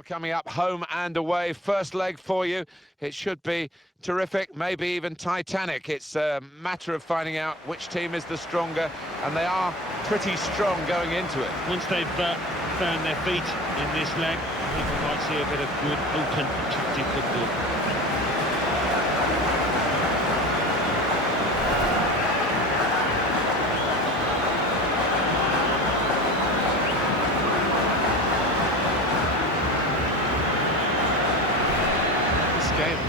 Coming up, home and away, first leg for you. It should be terrific, maybe even titanic. It's a matter of finding out which team is the stronger, and they are pretty strong going into it. Once they've found their feet in this leg, I think we might see a bit of good, open, attractive football.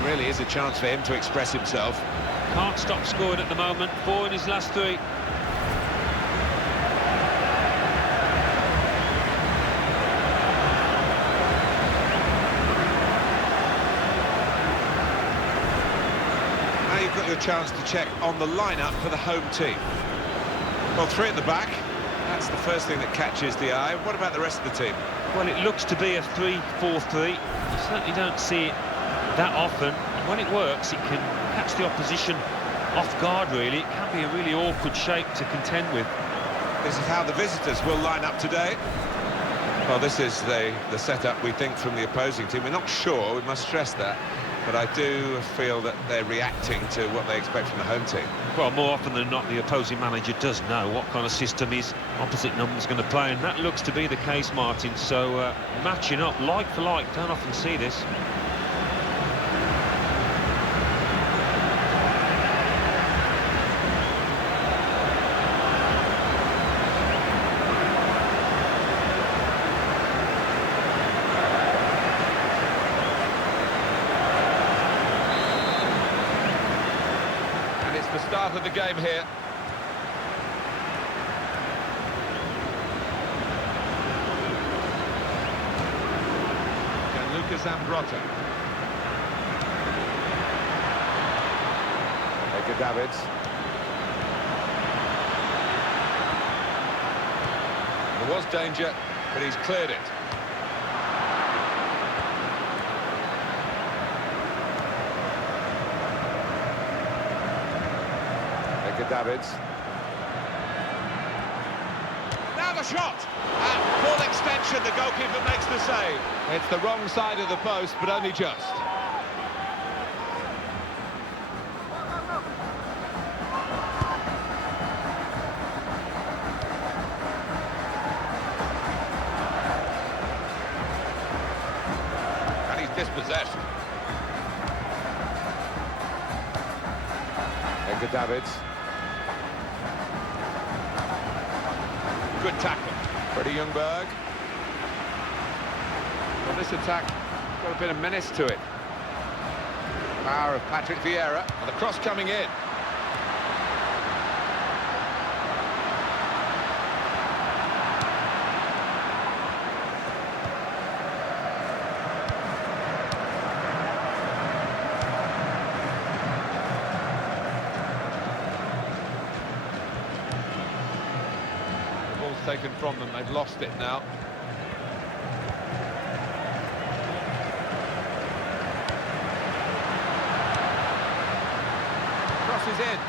Really is a chance for him to express himself. Can't stop scoring at the moment, 4 in his last 3. Now you've got your chance to check on the lineup for the home team. Well, 3 at the back, that's the first thing that catches the eye. What about the rest of the team? Well, it looks to be a 3-4-3. You certainly don't see it that often, and when it works it can catch the opposition off guard. Really, it can be a really awkward shape to contend with. This is how the visitors will line up today. Well, this is the setup we think from the opposing team. We're not sure, we must stress that, but I do feel that they're reacting to what they expect from the home team. Well, more often than not the opposing manager does know what kind of system his opposite number's going to play, and that looks to be the case, Martin. So matching up like for like, don't often see this. The start of the game here. Gianluca Zambrotta. Edgar Davids. There was danger, but he's cleared it. Davids. Now the shot! At full extension, the goalkeeper makes the save. It's the wrong side of the post, but only just. And he's dispossessed. Edgar Davids. Good tackle. Freddie Ljungberg. Well, this attack got a bit of menace to it. Power of Patrick Vieira, and the cross coming in. Taken from them, they've lost it now. Crosses in.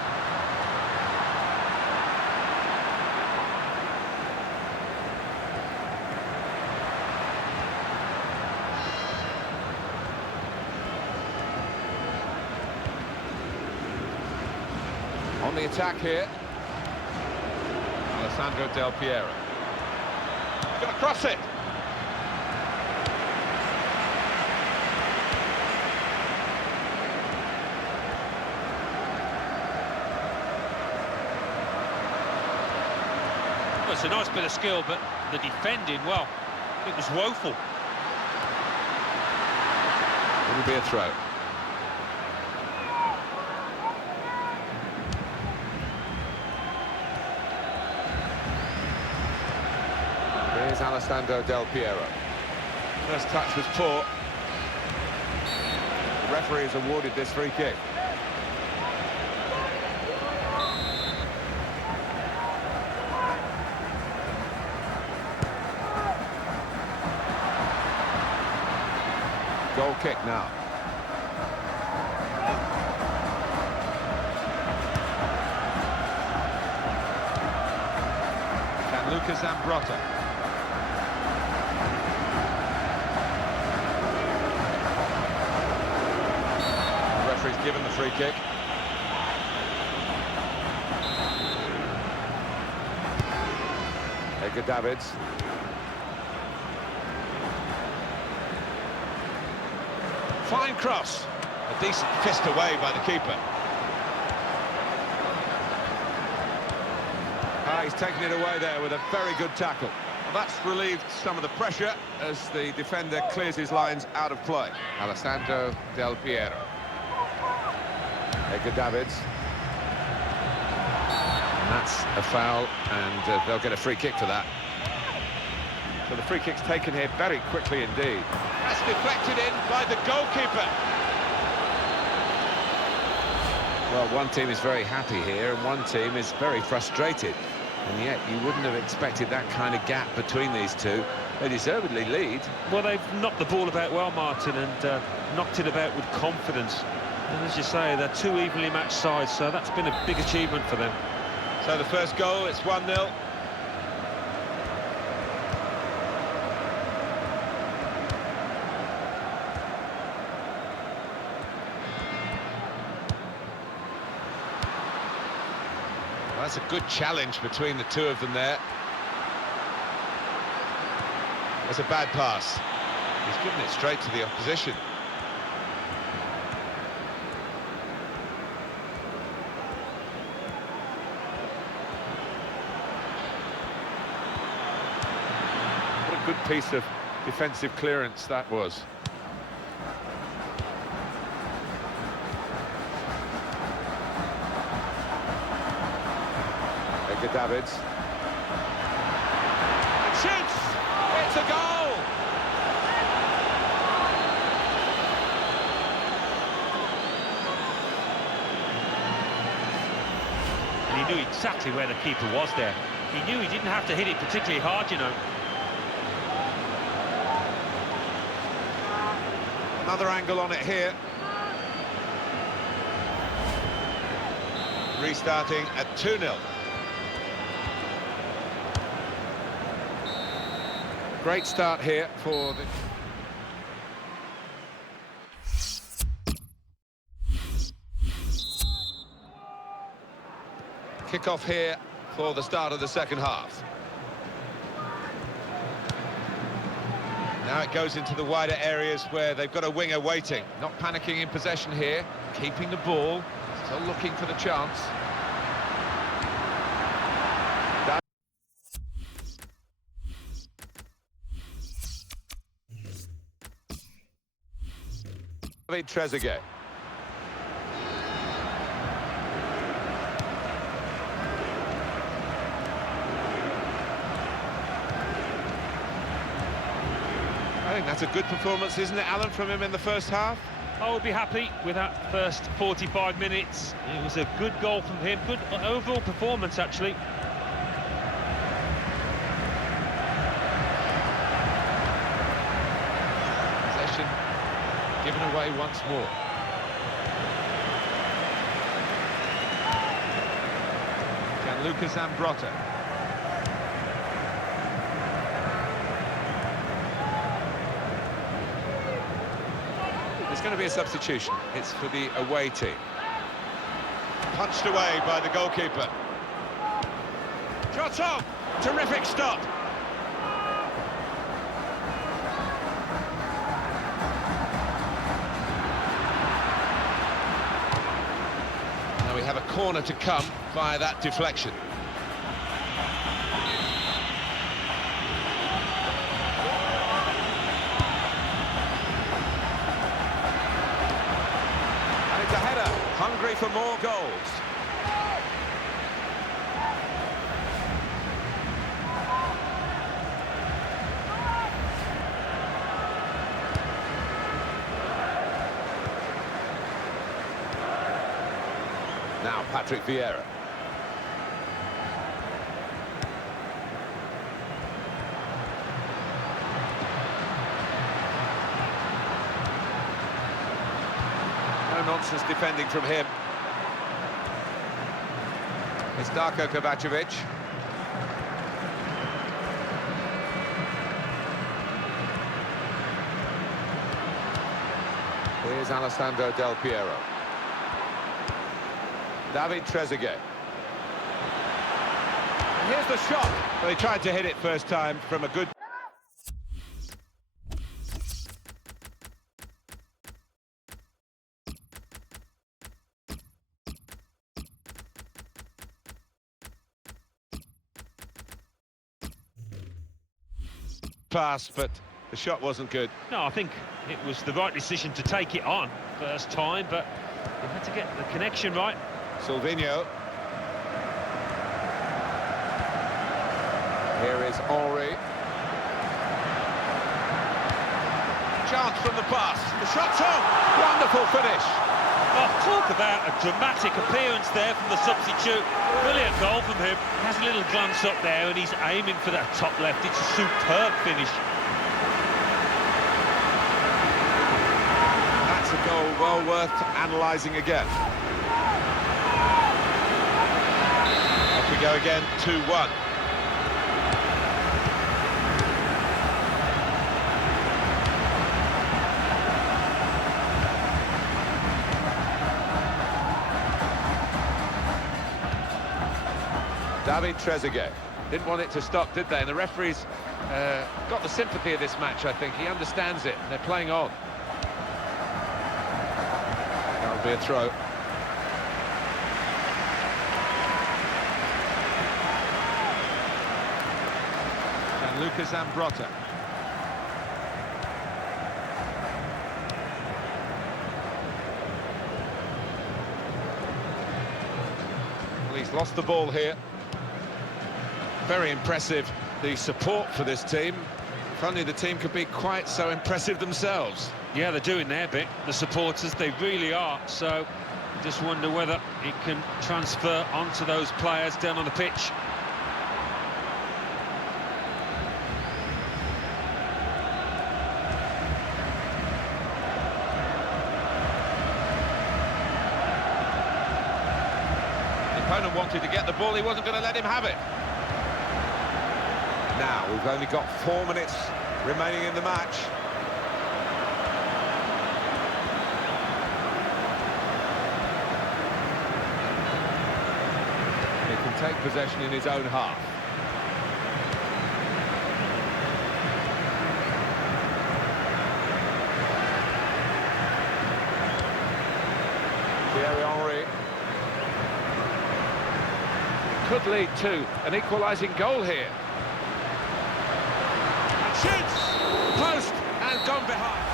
On the attack here. Alessandro Del Piero. He's going to cross it. Well, it's a nice bit of skill, but the defending, well, it was woeful. It'll be a throw. Here's Alessandro Del Piero. First touch was poor. The referee has awarded this free kick. Goal kick now. Gianluca Zambrotta. referee's given the free kick. Davids. Fine cross. A decent fist away by the keeper. He's taken it away there with a very good tackle. Well, that's relieved some of the pressure as the defender clears his lines out of play. Alessandro Del Piero. Davids. And that's a foul, and they'll get a free kick for that. So the free kick's taken here very quickly indeed. That's deflected in by the goalkeeper. Well, one team is very happy here, and one team is very frustrated. And yet you wouldn't have expected that kind of gap between these two. They deservedly lead. Well, they've knocked the ball about well, Martin, and knocked it about with confidence. And as you say, they're two evenly matched sides, so that's been a big achievement for them. So the first goal, it's 1-0. That's a good challenge between the two of them there. That's a bad pass. He's given it straight to the opposition. What a good piece of defensive clearance that was. Davids. And shoots! It's a goal! And he knew exactly where the keeper was there. He knew he didn't have to hit it particularly hard, you know. Another angle on it here. Restarting at 2-0. Great start here for the... Kick-off here for the start of the second half. Now it goes into the wider areas where they've got a winger waiting. Not panicking in possession here, keeping the ball, still looking for the chance. Trezeguet. I think that's a good performance, isn't it, Alan, from him in the first half? I would be happy with that first 45 minutes. It was a good goal from him, good overall performance, actually. Possession given away once more. Gianluca Zambrotta. There's going to be a substitution. It's for the away team. Punched away by the goalkeeper. Shot on! Terrific stop. Now we have a corner to come via that deflection. And it's a header, hungry for more goals. Now Patrick Vieira. No nonsense defending from him. It's Darko Kovacevic. Here's Alessandro Del Piero. David Trezeguet. And here's the shot. Well, he tried to hit it first time from a good... pass, but the shot wasn't good. No, I think it was the right decision to take it on first time, but you had to get the connection right. Silvinho. Here is Henry. Chance from the pass. The shot's on. Wonderful finish. Oh, talk about a dramatic appearance there from the substitute. Brilliant goal from him. Has a little glance up there and he's aiming for that top left. It's a superb finish. That's a goal well worth analysing again. Off we go again, 2-1. David Trezeguet. Didn't want it to stop, did they? And the referee's got the sympathy of this match, I think. He understands it, and they're playing on. That'll be a throw. And Lucas Ambrota. Well, he's lost the ball here. Very impressive, the support for this team. If only the team could be quite so impressive themselves. Yeah, they're doing their bit, the supporters, they really are. So, just wonder whether it can transfer onto those players down on the pitch. The opponent wanted to get the ball, he wasn't going to let him have it. Now, we've only got 4 minutes remaining in the match. He can take possession in his own half. Thierry Henry. Could lead to an equalising goal here. Shoots! Post and gone behind.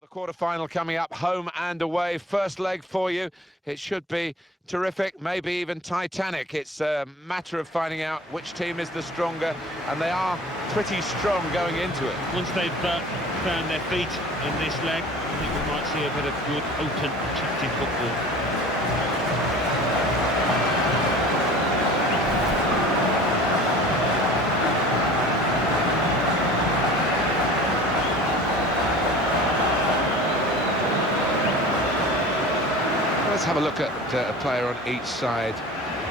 The quarter-final coming up, home and away. First leg for you. It should be terrific, maybe even titanic. It's a matter of finding out which team is the stronger, and they are pretty strong going into it. Once they've found their feet in this leg, I think we might see a bit of good, open, attractive football. Let's have a look at a player on each side,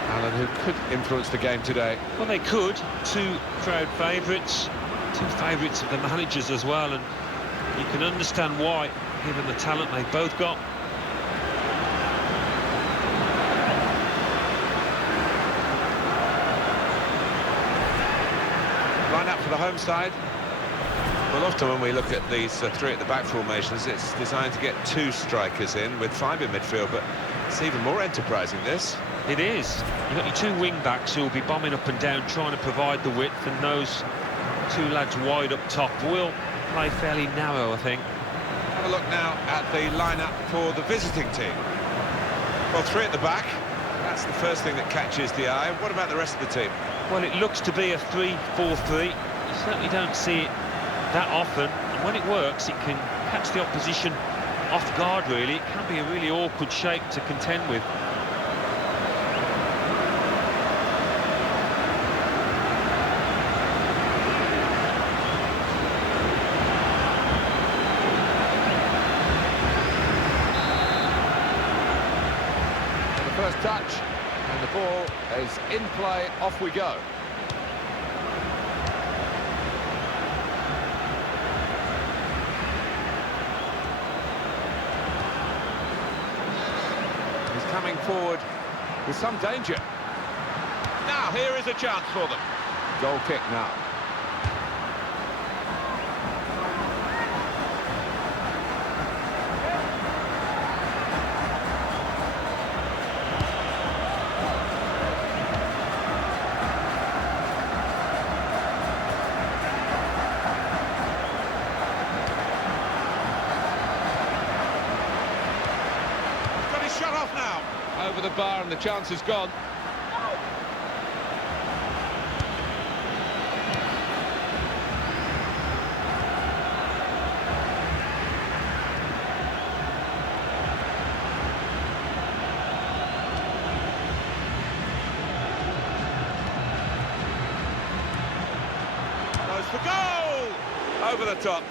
Alan, who could influence the game today. Well, they could. 2 crowd favourites, 2 favourites of the managers as well, and you can understand why, given the talent they've both got. Line up for the home side. Well, often when we look at these 3 at the back formations, it's designed to get 2 strikers in with 5 in midfield, but it's even more enterprising, this. It is. You've got your 2 wing-backs who will be bombing up and down, trying to provide the width, and those 2 lads wide up top will play fairly narrow, I think. Have a look now at the lineup for the visiting team. Well, 3 at the back. That's the first thing that catches the eye. What about the rest of the team? Well, it looks to be a 3-4-3. You certainly don't see it that often, and when it works, it can catch the opposition off guard, really. It can be a really awkward shape to contend with. The first touch, and the ball is in play. Off we go. forward with some danger. Now, here is a chance for them. Goal kick now. Got his shot off now. Over the bar and the chance is gone. For goal! Over the top.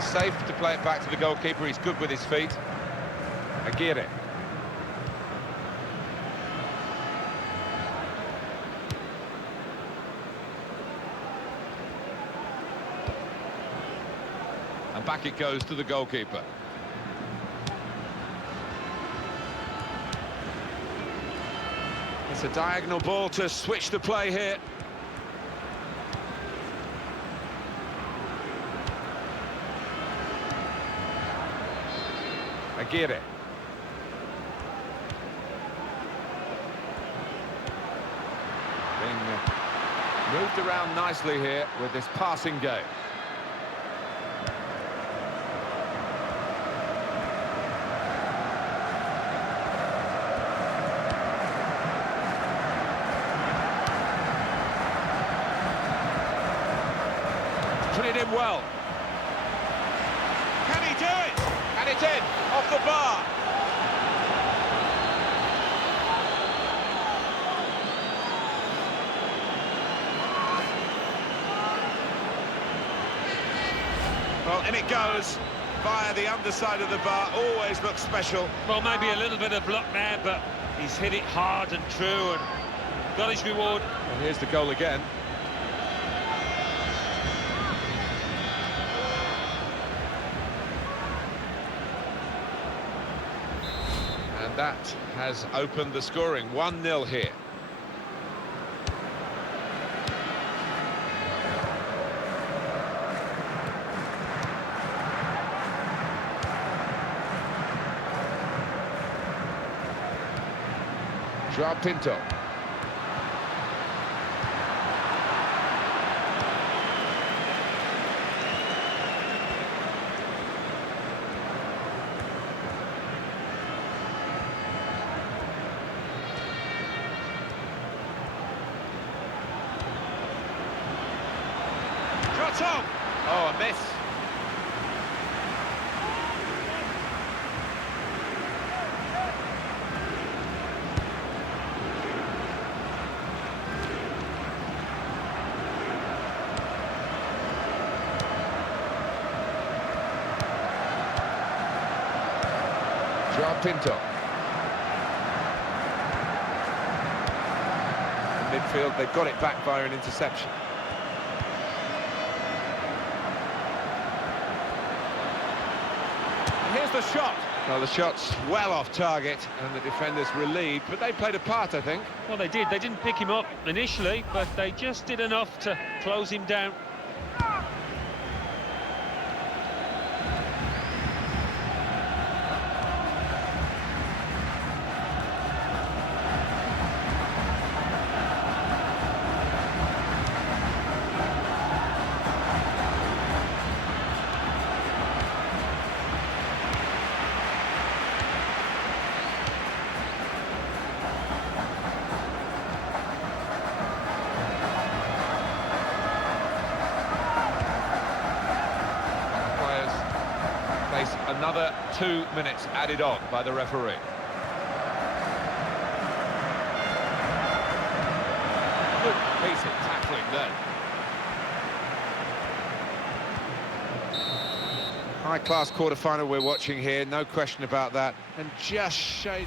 Safe to play it back to the goalkeeper. He's good with his feet. Aguirre. And back it goes to the goalkeeper. It's a diagonal ball to switch the play here. Aguirre. Moved around nicely here with this passing game. Put it in well. Can he do it? And it's in, off the bar. Well, in it goes, via the underside of the bar, always looks special. Well, maybe a little bit of luck there, but he's hit it hard and true and got his reward. And here's the goal again. And that has opened the scoring, 1-0 here. Pinto. Shot on! Oh, a miss. Pinto. In midfield, they've got it back via an interception. And here's the shot. Well, the shot's well off target, and the defender's relieved, but they played a part, I think. Well, they did. They didn't pick him up initially, but they just did enough to close him down. Another 2 minutes added on by the referee. Good piece of tackling there. High-class quarter-final we're watching here, no question about that. And just shade...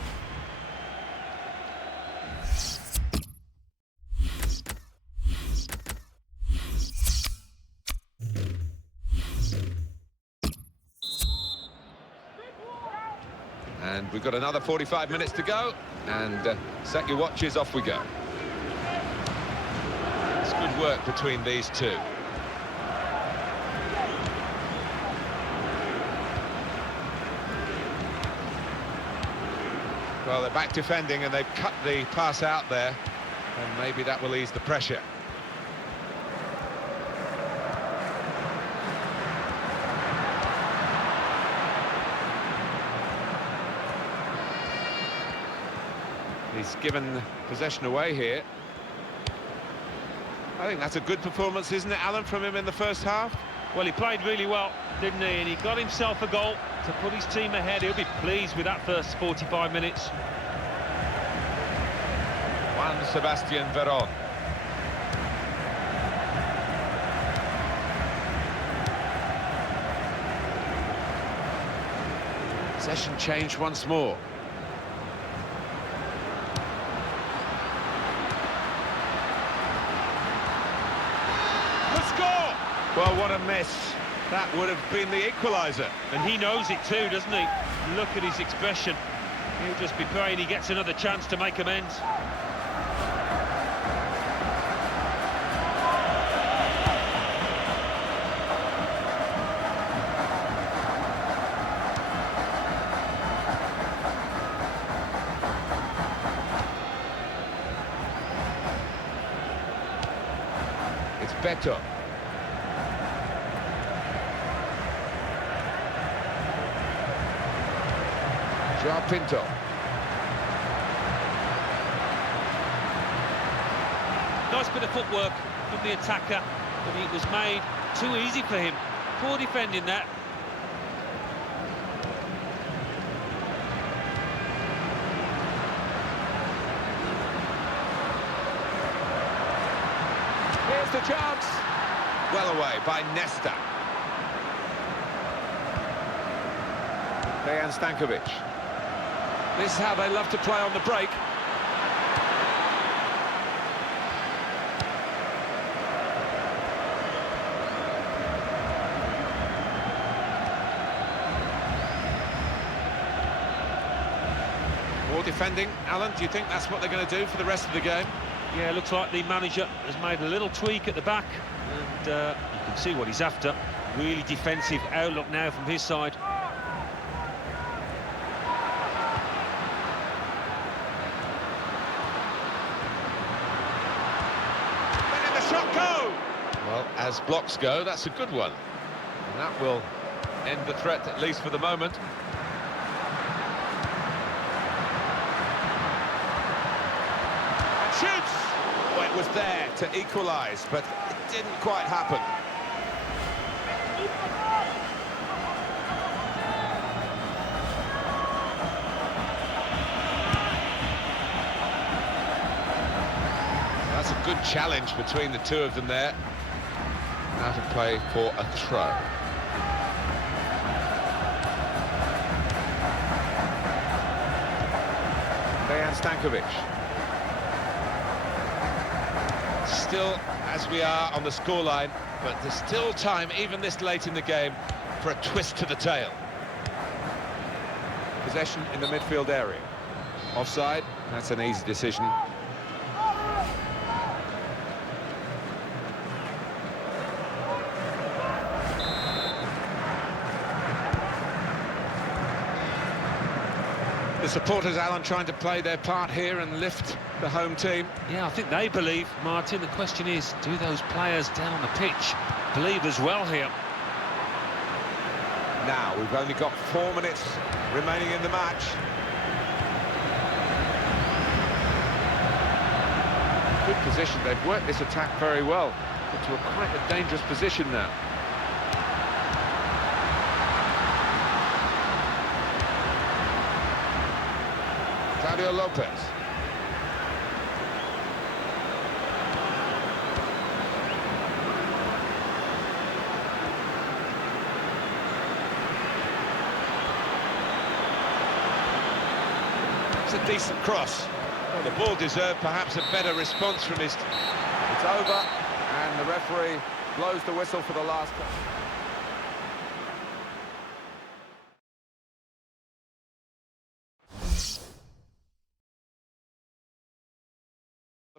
And we've got another 45 minutes to go, and set your watches, off we go. It's good work between these two. Well, they're back defending, and they've cut the pass out there, and maybe that will ease the pressure. He's given possession away here. I think that's a good performance, isn't it, Alan, from him in the first half? Well, he played really well, didn't he? And he got himself a goal to put his team ahead. He'll be pleased with that first 45 minutes. Juan Sebastian Verón. Possession change once more. Well, what a miss. That would have been the equaliser. And he knows it too, doesn't he? Look at his expression. He'll just be praying he gets another chance to make amends. It's Beckham. Pinto. Nice bit of footwork from the attacker, but it was made too easy for him. Poor defending that. Here's the chance. Well away by Nesta. Dejan Stankovic. This is how they love to play on the break. More defending. Alan, do you think that's what they're going to do for the rest of the game? Yeah, looks like the manager has made a little tweak at the back, and you can see what he's after. Really defensive outlook now from his side. Well, as blocks go, that's a good one. And that will end the threat, at least for the moment. And shoots! Well, it was there to equalise, but it didn't quite happen. That's a good challenge between the two of them there. Now to play for a throw. Dejan Stankovic. Still, as we are on the scoreline, but there's still time, even this late in the game, for a twist to the tail. Possession in the midfield area. Offside, that's an easy decision. The supporters, Alan, trying to play their part here and lift the home team. Yeah, I think they believe, Martin. The question is, do those players down on the pitch believe as well here? Now, we've only got 4 minutes remaining in the match. Good position. They've worked this attack very well into quite a dangerous position now. Claudio Lopez. That's a decent cross. Well, the ball deserved perhaps a better response from his... It's over, and the referee blows the whistle for the last...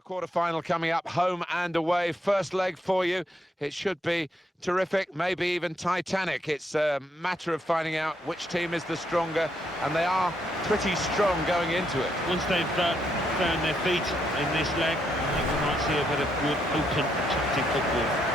Quarter-final coming up, home and away. First leg for you. It should be terrific, maybe even titanic. It's a matter of finding out which team is the stronger, and they are pretty strong going into it. Once they've found their feet in this leg, I think we might see a bit of good, open, attractive football.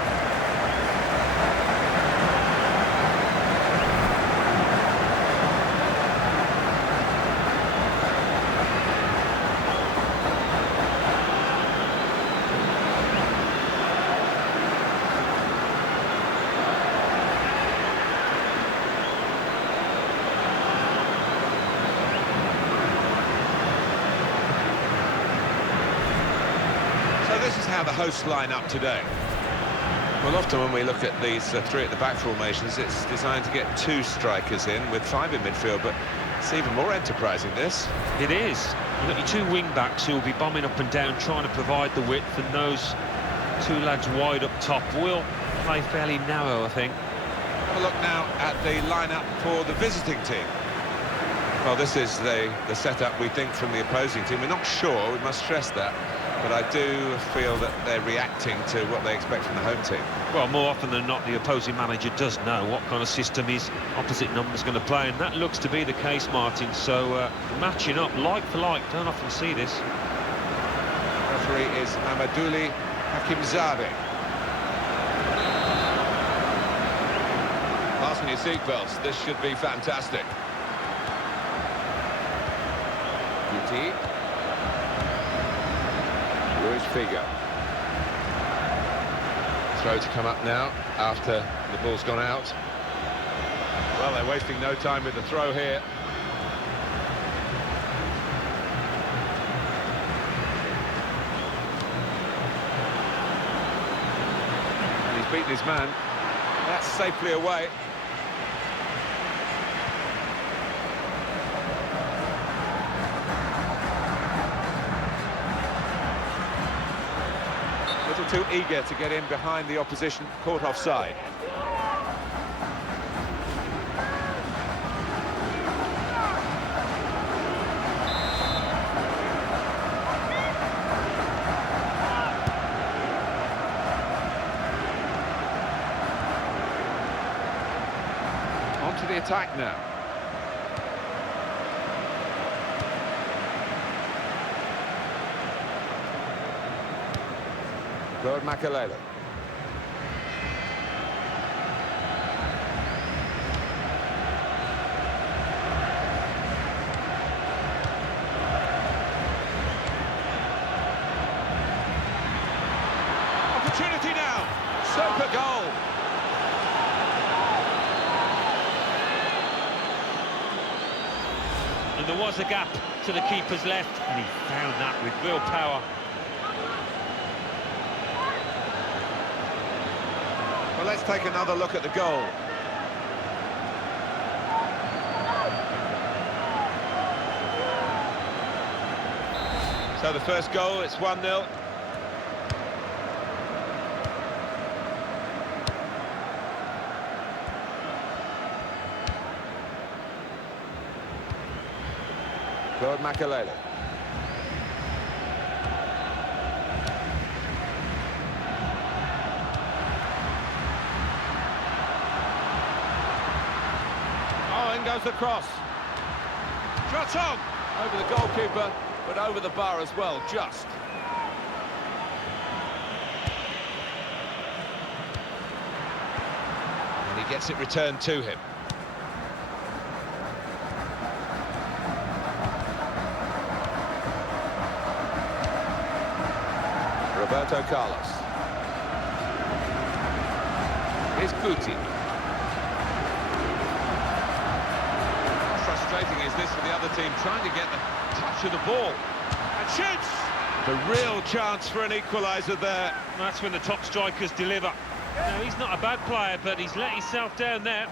This is how the hosts line up today. Well, often when we look at these three at the back formations, it's designed to get two strikers in with five in midfield, but it's even more enterprising, this. It is. You've got your two wing-backs who will be bombing up and down, trying to provide the width, and those two lads wide up top will play fairly narrow, I think. Have a look now at the lineup for the visiting team. Well, this is the setup we think from the opposing team. We're not sure, we must stress that. But I do feel that they're reacting to what they expect from the home team. Well, more often than not, the opposing manager does know what kind of system his opposite number's going to play, and that looks to be the case, Martin. So, matching up like for like, don't often see this. Referee is Amadouli Hakimzadeh. Fasten your seatbelts, this should be fantastic. Beauty. Figure. Throw to come up now after the ball's gone out. Well, they're wasting no time with the throw here. And he's beaten his man. That's safely away. Too eager to get in behind the opposition, caught offside. On to the attack now. Lord Makalele. Opportunity now. Super goal. And there was a gap to the keeper's left, and he found that with real power. Well, let's take another look at the goal. So the first goal, it's 1-0. Lord Makalele. Goes the cross. Shot on! Over the goalkeeper, but over the bar as well, just. And he gets it returned to him. Roberto Carlos. Here's Guti. Frustrating is this for the other team, trying to get the touch of the ball. And shoots! The real chance for an equaliser there. That's when the top strikers deliver. No, he's not a bad player, but he's let himself down there.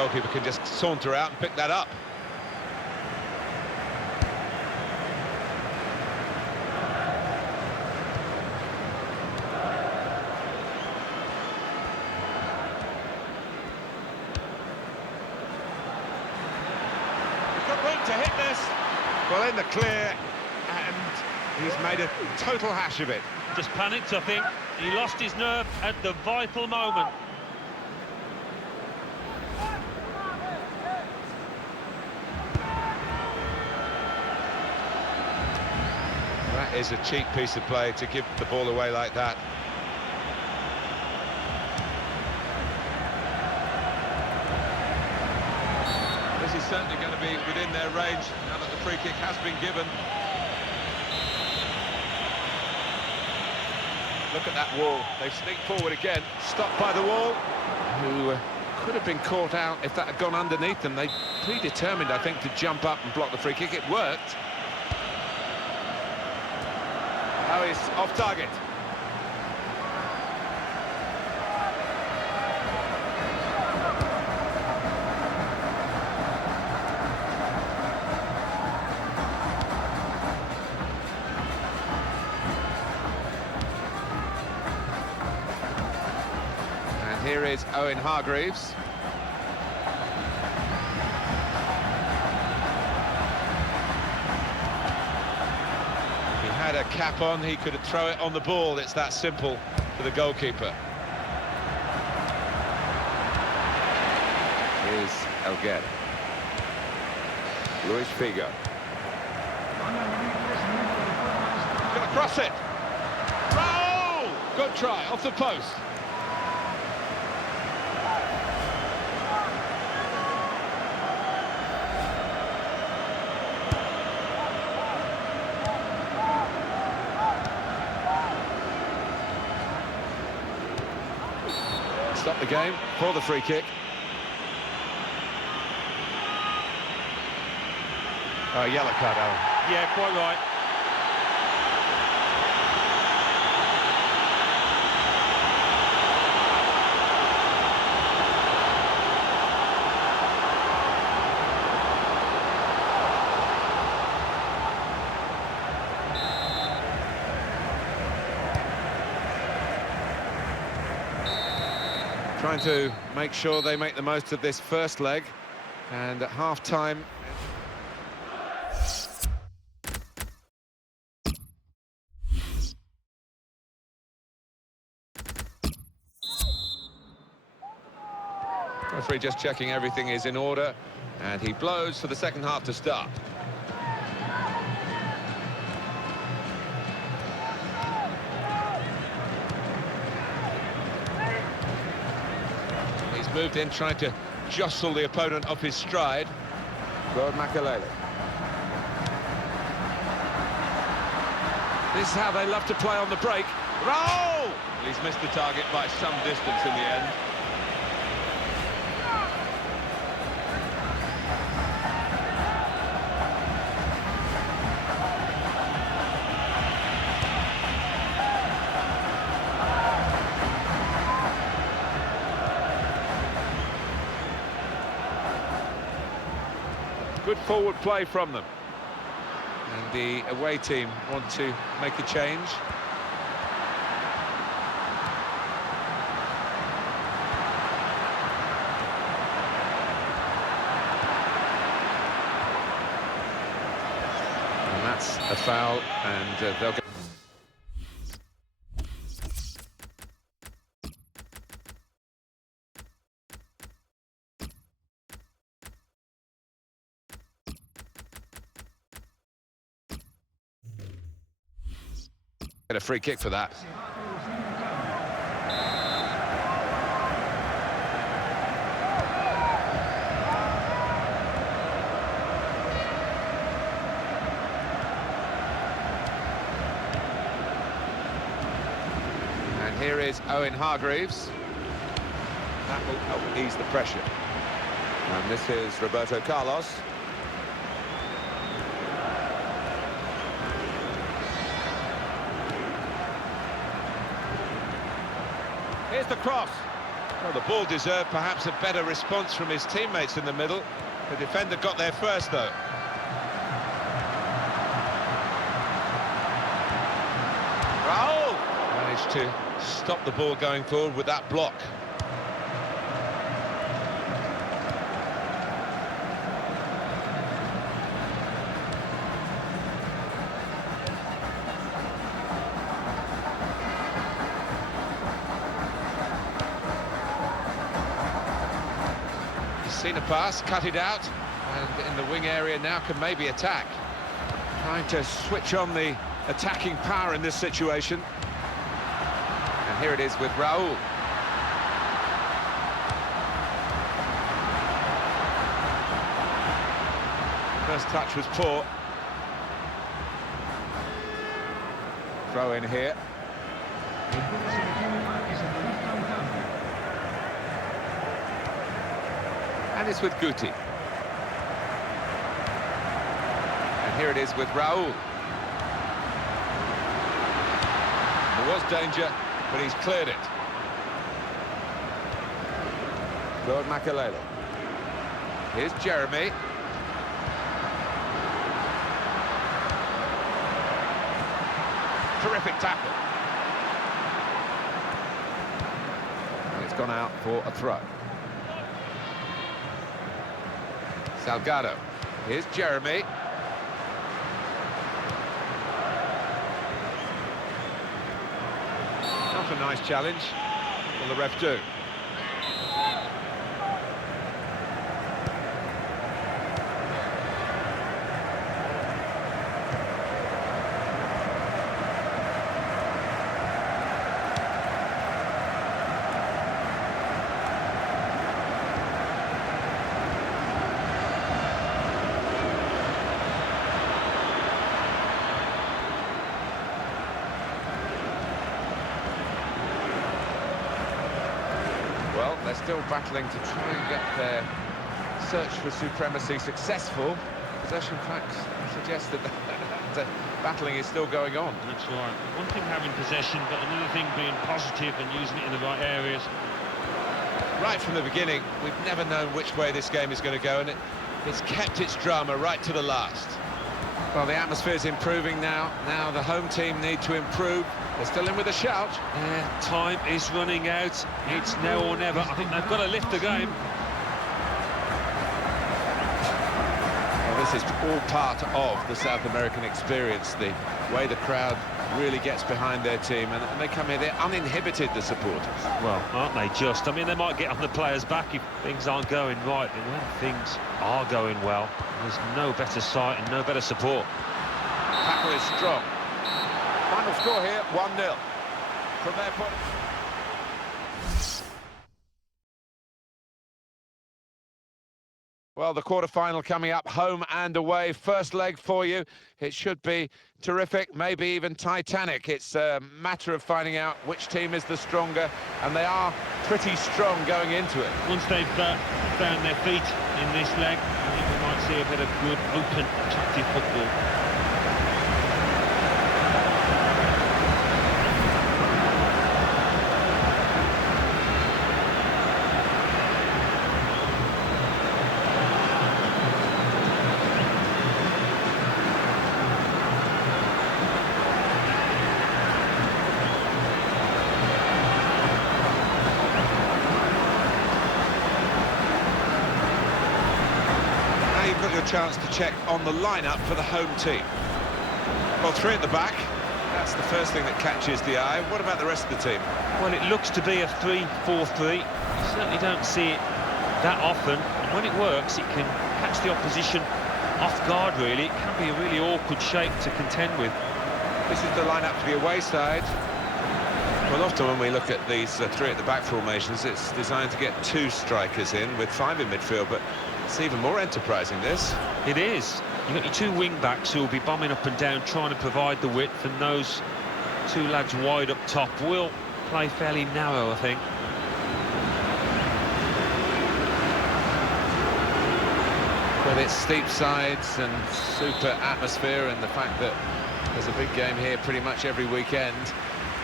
goalkeeper can just saunter out and pick that up. We've got room to hit this. Well, in the clear, and he's made a total hash of it. Just panicked, I think. He lost his nerve at the vital moment. That is a cheap piece of play to give the ball away like that. This is certainly going to be within their range now that the free kick has been given. Look at that wall. They've sneaked forward again. Stopped by the wall, who could have been caught out if that had gone underneath them. They predetermined, I think, to jump up and block the free kick. It worked. Oh, he's off target. And here is Owen Hargreaves. Had a cap on, he could throw it on the ball. It's that simple for the goalkeeper. Here's Elguer. Luis Figo. Gonna cross it. Raúl! Good try, off the post. Stop the game for the free kick. Oh, yellow card, Alan. Yeah, quite right. Trying to make sure they make the most of this first leg, and at half-time... Referee just checking everything is in order, and he blows for the second half to start. Moved in, trying to jostle the opponent off his stride. Claude Makelele. This is how they love to play on the break. Raúl! He's missed the target by some distance in the end. Good forward play from them. And the away team want to make a change. And that's a foul, and they'll go. Get a free kick for that. And here is Owen Hargreaves. That will help ease the pressure. And this is Roberto Carlos. Here's the cross. Well, the ball deserved perhaps a better response from his teammates in the middle. The defender got there first, though. Raúl managed to stop the ball going forward with that block. Seen a pass, cut it out, and in the wing area now can maybe attack. Trying to switch on the attacking power in this situation. And here it is with Raúl. First touch was poor. Throw in here. And it's with Guti. And here it is with Raúl. There was danger, but he's cleared it. Lord Makalele. Here's Jeremy. Terrific tackle. And it's gone out for a throw. Salgado. Here's Jeremy. Not a nice challenge. Will the ref do? Well, they're still battling to try and get their search for supremacy successful. Possession facts suggest that the battling is still going on. That's right. One thing having possession, but another thing being positive and using it in the right areas. Right from the beginning, we've never known which way this game is going to go, and it's kept its drama right to the last. Well, the atmosphere's improving now. Now the home team need to improve. They're still in with a shout. Yeah, time is running out. It's now or never. I think they've got to lift the game. Well, this is all part of the South American experience, the way the crowd really gets behind their team, and they come here, they're uninhibited, the supporters. Well, aren't they just? I mean, they might get on the players' back if things aren't going right, but when things are going well, there's no better sight and no better support. Tackle is strong. Final score here, 1-0. From their point. Well, the quarter-final coming up, home and away. First leg for you. It should be terrific, maybe even titanic. It's a matter of finding out which team is the stronger, and they are pretty strong going into it. Once they've found their feet in this leg, I think we might see a bit of good, open, attractive football. Chance to check on the lineup for the home team. Well, three at the back. That's the first thing that catches the eye. What about the rest of the team? Well, it looks to be a 3-4-3. You certainly don't see it that often, and when it works, it can catch the opposition off guard, really. It can be a really awkward shape to contend with. This is the lineup for the away side. Well, often when we look at these three at the back formations, it's designed to get two strikers in with five in midfield, but it's even more enterprising, this. It is. You've got your two wing-backs who will be bombing up and down, trying to provide the width, and those two lads wide up top will play fairly narrow, I think. With its steep sides and super atmosphere, and the fact that there's a big game here pretty much every weekend,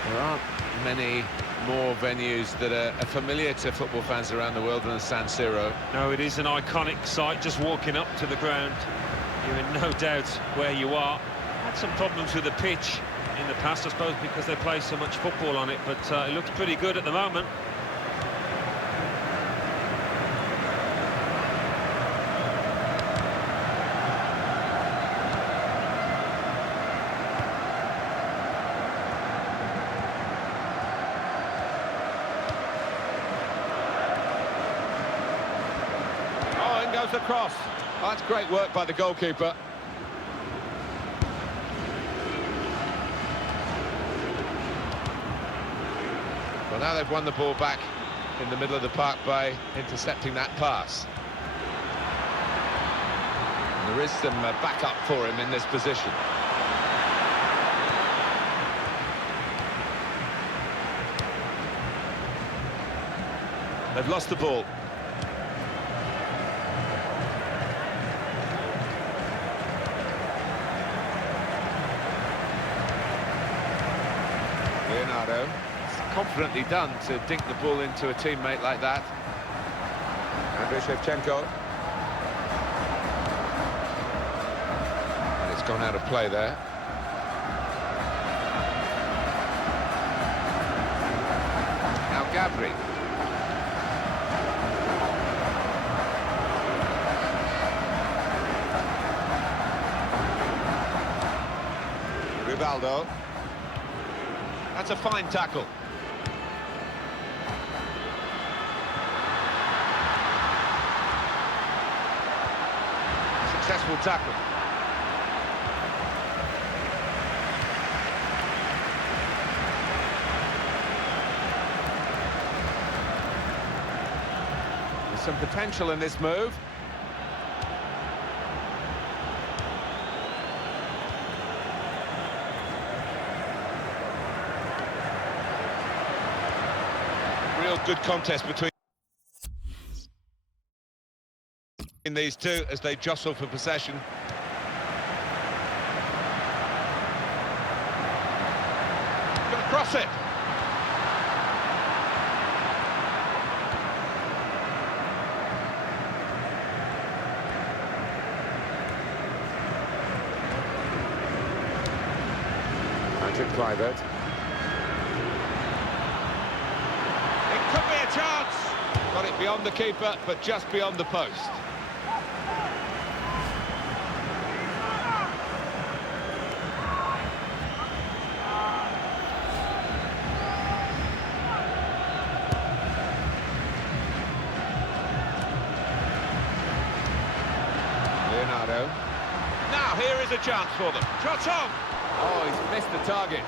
there aren't many more venues that are familiar to football fans around the world than the San Siro. No, it is an iconic sight. Just walking up to the ground, you're in no doubt where you are. Had some problems with the pitch in the past, I suppose, because they play so much football on it, but it looks pretty good at the moment. Goes across. Oh, that's great work by the goalkeeper. Well, now they've won the ball back in the middle of the park by intercepting that pass. And there is some backup for him in this position. They've lost the ball. It's confidently done to dink the ball into a teammate like that. And Shevchenko. And it's gone out of play there. Now Gabri. Rivaldo. That's a fine tackle. Successful tackle. There's some potential in this move. Real good contest between these two as they jostle for possession. Going to cross it. Private. Could be a chance. Got it beyond the keeper, but just beyond the post. Leonardo. Now here is a chance for them. Shot on. Oh, he's missed the target.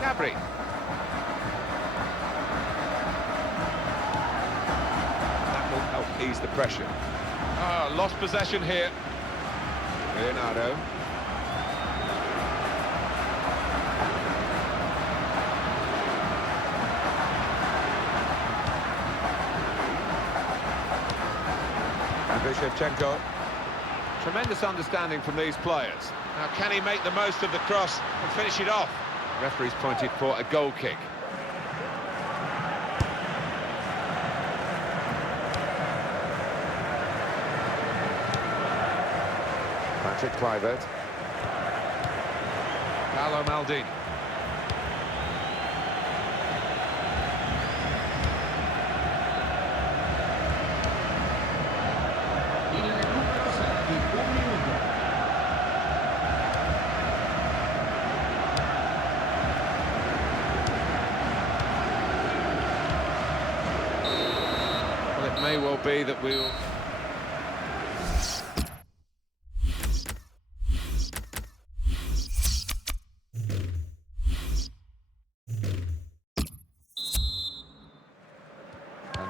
Gabri. That will help ease the pressure. Oh, lost possession here. Leonardo. And Shevchenko. Tremendous understanding from these players. Now, can he make the most of the cross and finish it off? Referee's pointed for a goal kick. Patrick Kluivert. Paolo Maldini. Well, it may well be that we'll...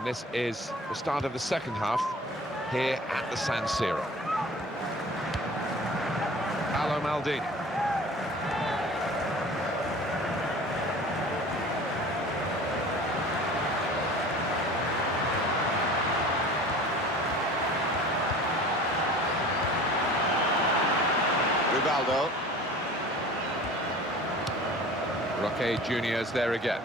This is the start of the second half here at the San Siro. Paolo Maldini. Rivaldo. Roque Junior's there again.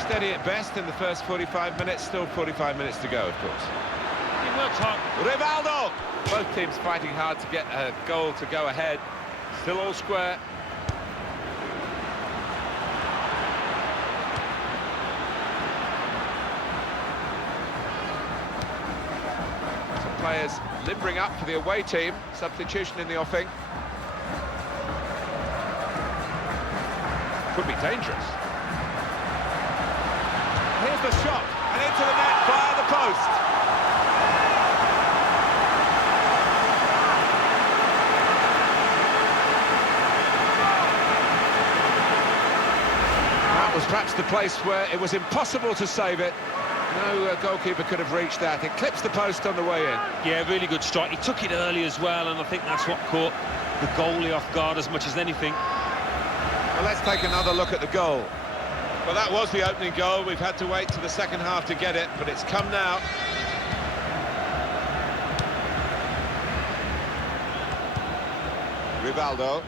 Steady at best in the first 45 minutes, still 45 minutes to go, of course. He works hard. Rivaldo! Both teams fighting hard to get a goal to go ahead. Still all square. Some players limbering up for the away team. Substitution in the offing. Could be dangerous. Here's the shot, and into the net via the post. That was perhaps the place where it was impossible to save it. No goalkeeper could have reached that. It clips the post on the way in. Yeah, really good strike. He took it early as well, and I think that's what caught the goalie off guard as much as anything. Well, let's take another look at the goal. Well, that was the opening goal. We've had to wait to the second half to get it, but it's come now. Rivaldo.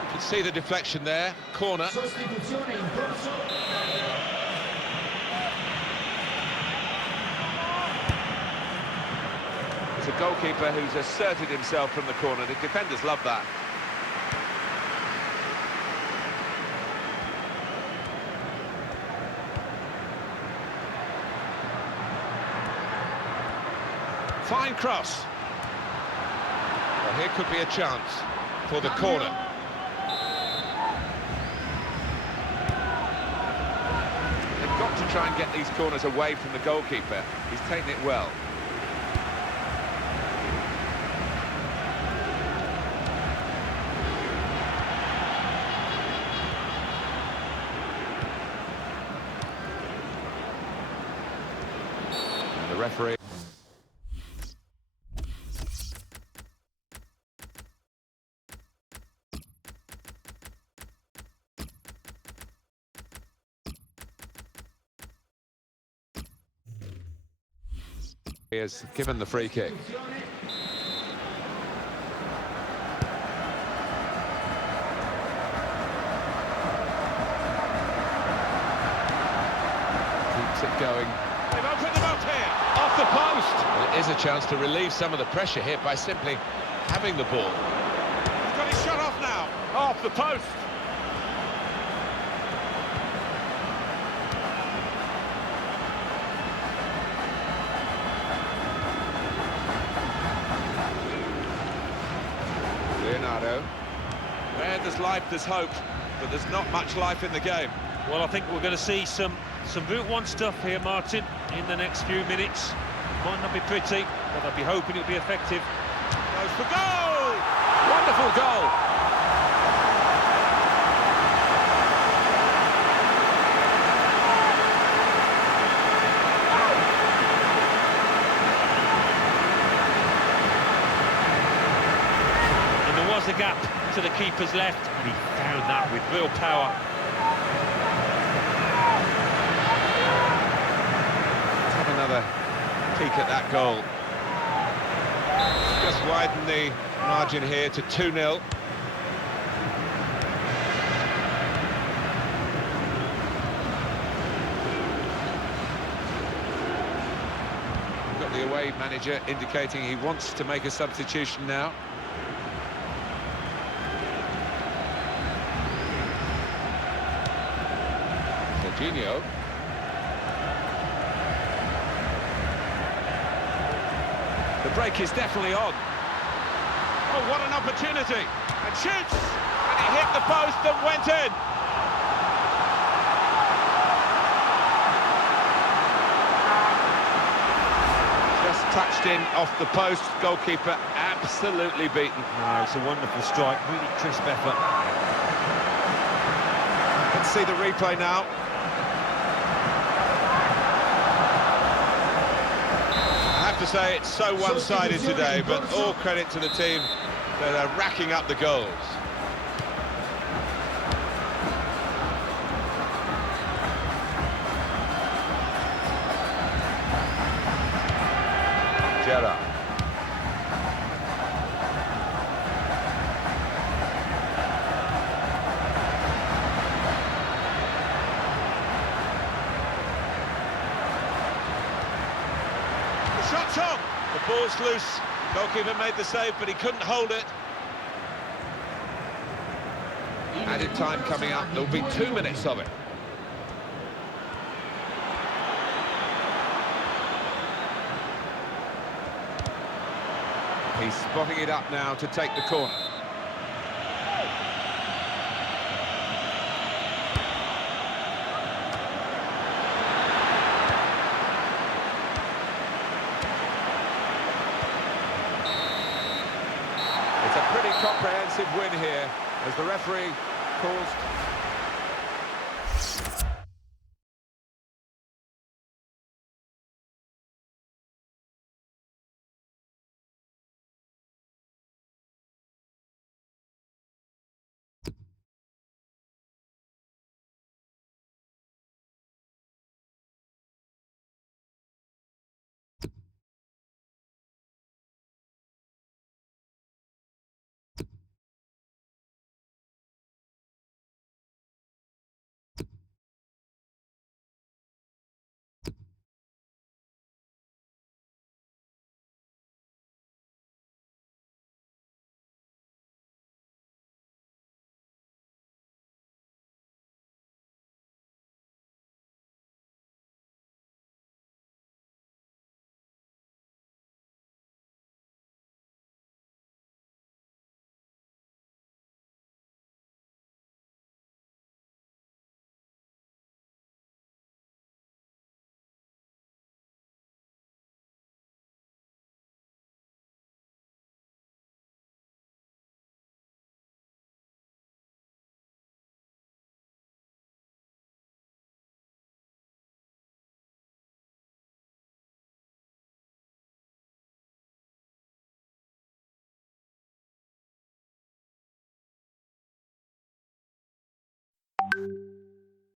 You can see the deflection there. Corner. There's a goalkeeper who's asserted himself from the corner. The defenders love that. Fine cross. Well, here could be a chance for the corner. They've got to try and get these corners away from the goalkeeper. He's taken it well. And the referee. He has given the free kick. Keeps it going. They've opened them up here. Off the post. Well, it is a chance to relieve some of the pressure here by simply having the ball. He's got his shot off now. Off the post. Where there's life, there's hope, but there's not much life in the game. Well, I think we're going to see some Route 1 stuff here, Martin, in the next few minutes. Might not be pretty, but I'll be hoping it'll be effective. Goes for goal! Wonderful goal! The gap to the keeper's left, and he found that with real power. Let's have another peek at that goal. Just widen the margin here to 2-0. We've got the away manager indicating he wants to make a substitution now. Jorginho. The break is definitely on. Oh, what an opportunity! And shoots! And he hit the post and went in! Just touched in off the post. Goalkeeper absolutely beaten. No, it's a wonderful strike, really crisp effort. Let's see the replay now. I have to say it's so one-sided today, but all credit to the team that are racking up the goals. Gerrard. The shot's on! The ball's loose. Goalkeeper made the save, but he couldn't hold it. Added time coming up. There'll be 2 minutes of it. He's spotting it up now to take the corner. It's a pretty comprehensive win here, as the referee calls...